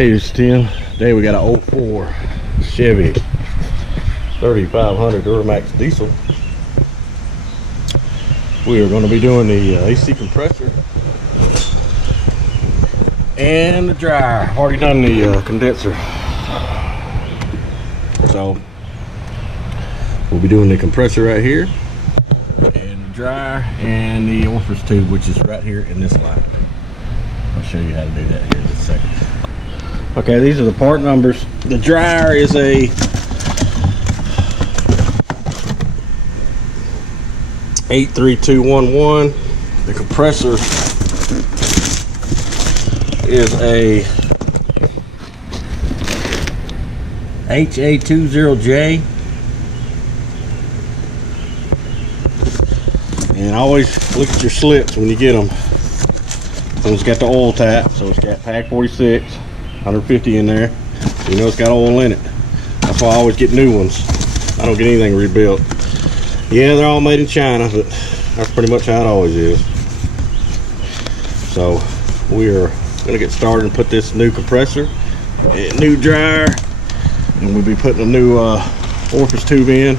Hey, it's Tim. Today we got an 04 Chevy 3500 Duramax diesel. We are going to be doing the AC compressor and the dryer. Already done the condenser. So we'll be doing the compressor right here, and the dryer, and the Orifice tube, which is right here in this line. I'll show you how to do that here in a second. Okay, these are the part numbers. The dryer is a 83211. The compressor is a HA20J. And always look at your slips when you get them. And it's got the oil tap, so it's got pack 46, 150 in there. So you know it's got oil in it. That's why I always get new ones. I don't get anything rebuilt. Yeah, they're all made in China, but that's pretty much how it always is. So we are gonna get started and put this new compressor, new dryer, and we'll be putting a new Orifice tube in.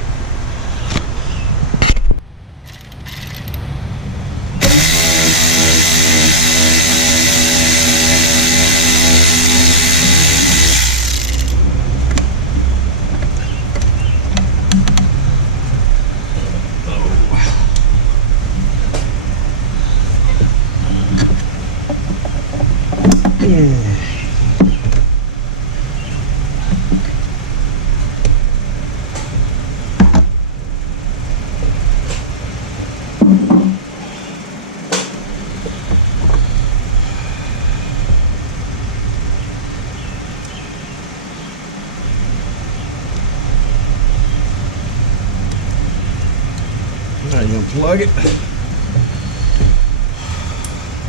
Now you're going to plug it.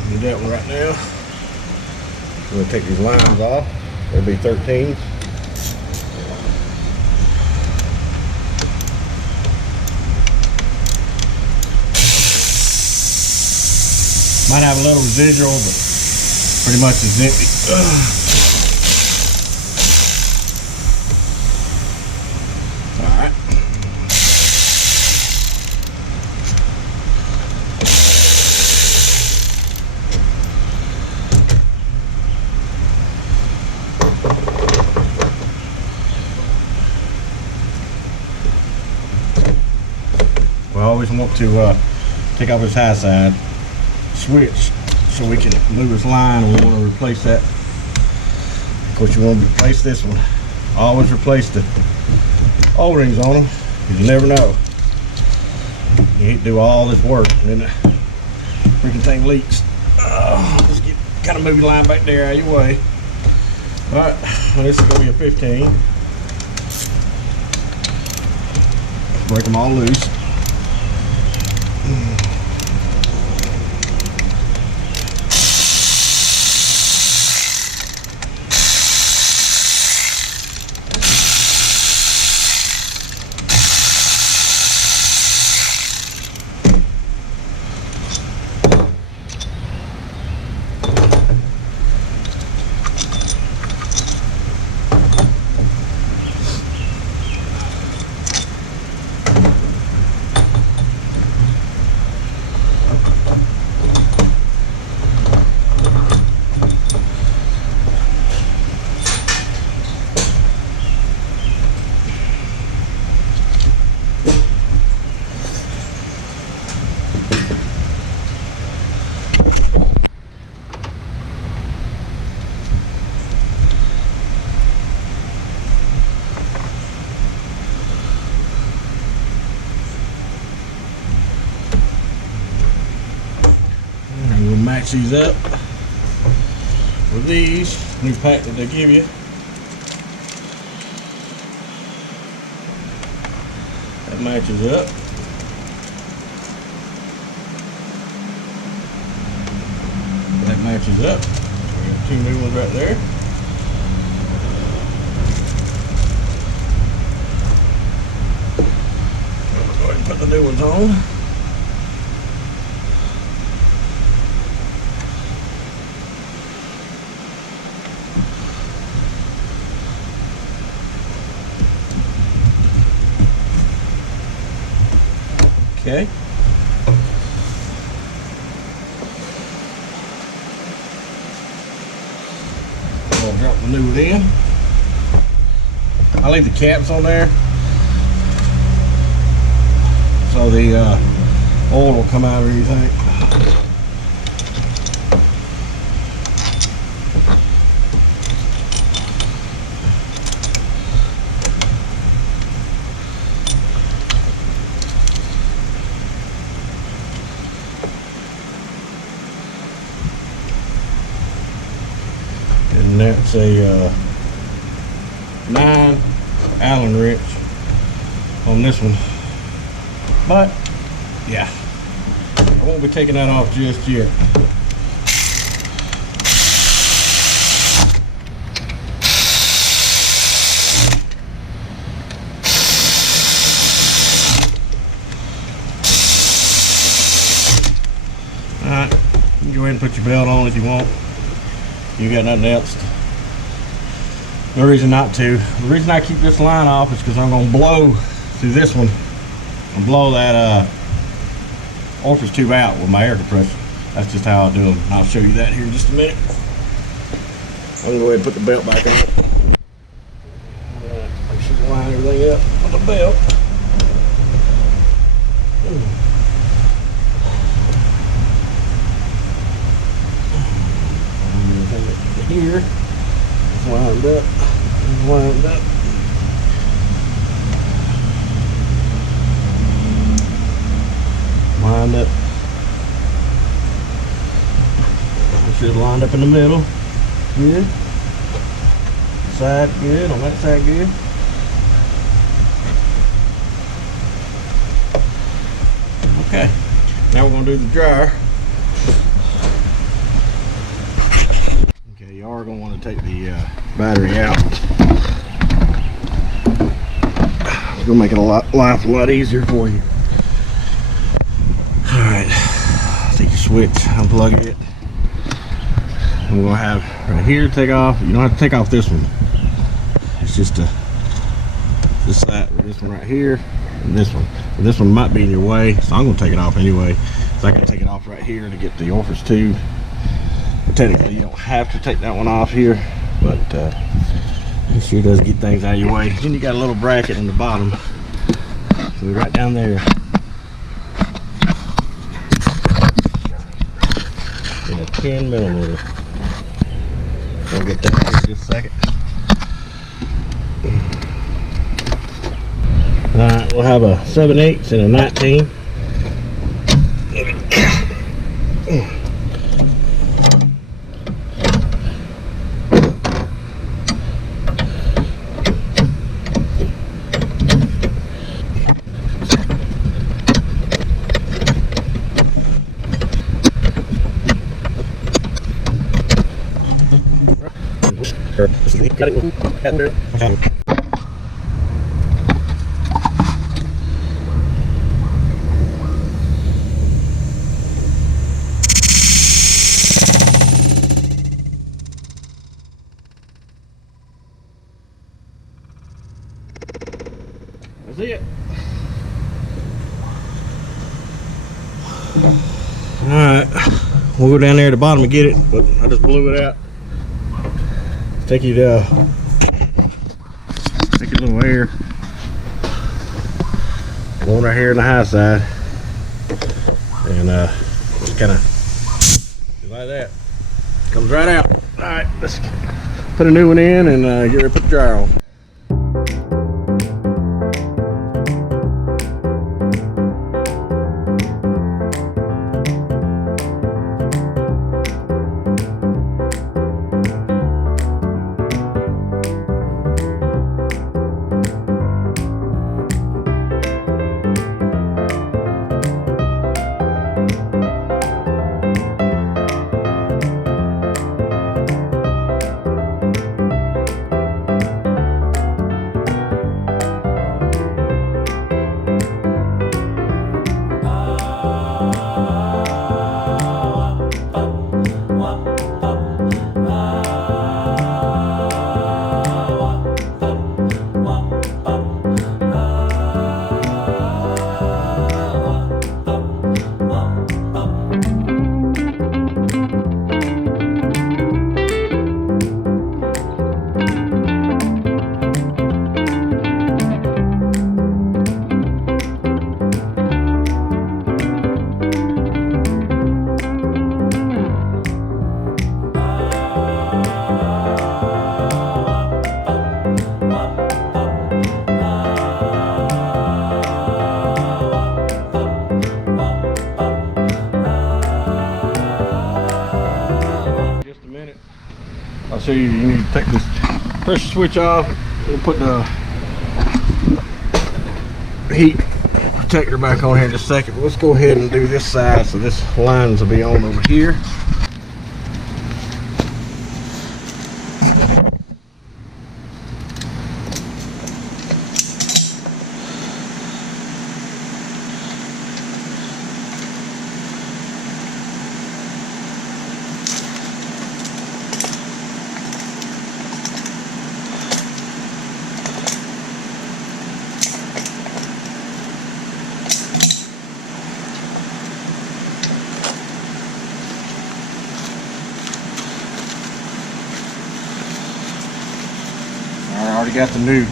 Do that one right now. I'm going to take these lines off. There'll be 13s. Might have a little residual, but pretty much it's empty. We always want to take off this high side switch so we can move this line, and we want to replace that. Of course, you want to replace this one. Always replace the O-rings on them, because you never know. You hate to do all this work and then the freaking thing leaks. Just kind of move your line back there out of your way. Alright, this is going to be a 15. Break them all loose. We'll match these up with these new pack that they give you. That matches up. That matches up. We got two new ones right there. We'll go ahead and put the new ones on. Okay. I'll drop the new one in. I leave the caps on there so the oil will come out or anything. And that's a 9 Allen wrench on this one, but yeah, I won't be taking that off just yet. Alright, you can go ahead and put your belt on if you want. You got nothing else. No reason not to. The reason I keep this line off is because I'm going to blow through this one and blow that Orifice tube out with my air compressor. That's just how I do them. I'll show you that here in just a minute. I'm going to go ahead and put the belt back on. Make sure to line everything up on the belt. Here, it's lined up, it's lined up. Lined up. It should lined up in the middle. Good. Side good, on that side good. Okay, now we're going to do the dryer. You are going to want to take the battery out. It's going to make it life a lot easier for you. Alright, take your switch, unplug it. And we're going to have right here take off. You don't have to take off this one. It's just this one right here and this one. And this one might be in your way, so I'm going to take it off anyway. So I can take it off right here to get the Orifice tube. Technically, you don't have to take that one off here, but it sure does get things out of your way. Then you got a little bracket on the bottom, so right down there. In a 10mm. We'll get that in just a second. Alright, we'll have a 7/8 and a 19. That's it. Alright, we'll go down there at the bottom and get it, but I just blew it out. Take your little air. One right here on the high side. And just kind of like that. Comes right out. Alright, let's put a new one in and get ready to put the dryer on. show you. You need to take this pressure switch off. We'll put the heat protector back on here in just a second. But let's go ahead and do this side. So this lines will be on over here. I already got the new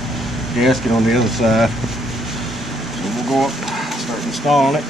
gasket on the other side, so we'll go up, start installing it.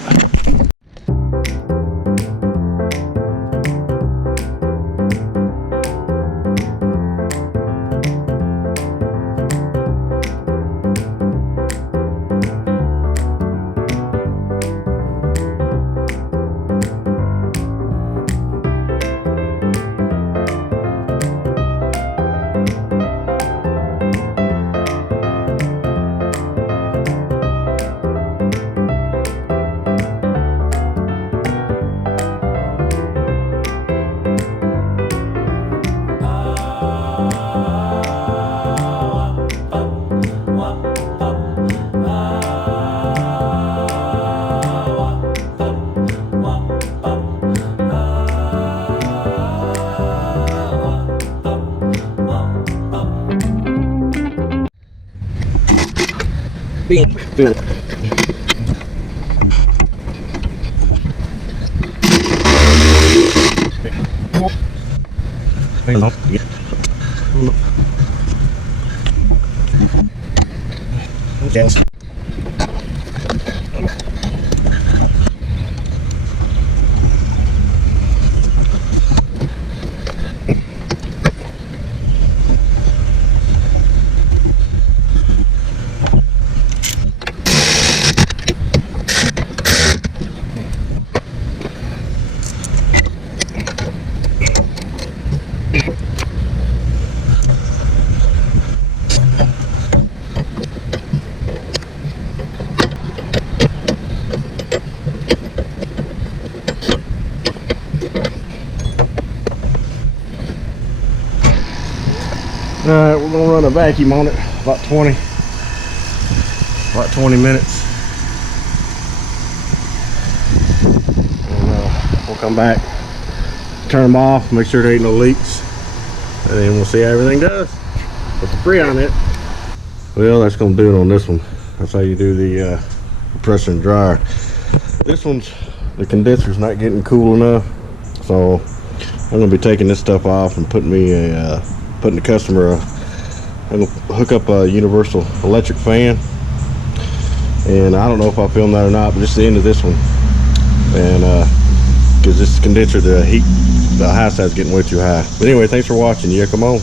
Feel it. Yes. Alright, we're gonna run a vacuum on it about 20 minutes. And we'll come back, turn them off, make sure there ain't no leaks, and then we'll see how everything does. Put the Freon in it. Well, that's gonna do it on this one. That's how you do the compressor and dryer. This one's, the condenser's not getting cool enough, so I'm gonna be taking this stuff off and putting the customer I'm gonna hook up a universal electric fan, and I don't know if I filmed that or not, but this is the end of this one. And because this condenser, the high side's getting way too high. But anyway, thanks for watching. Yeah, come on.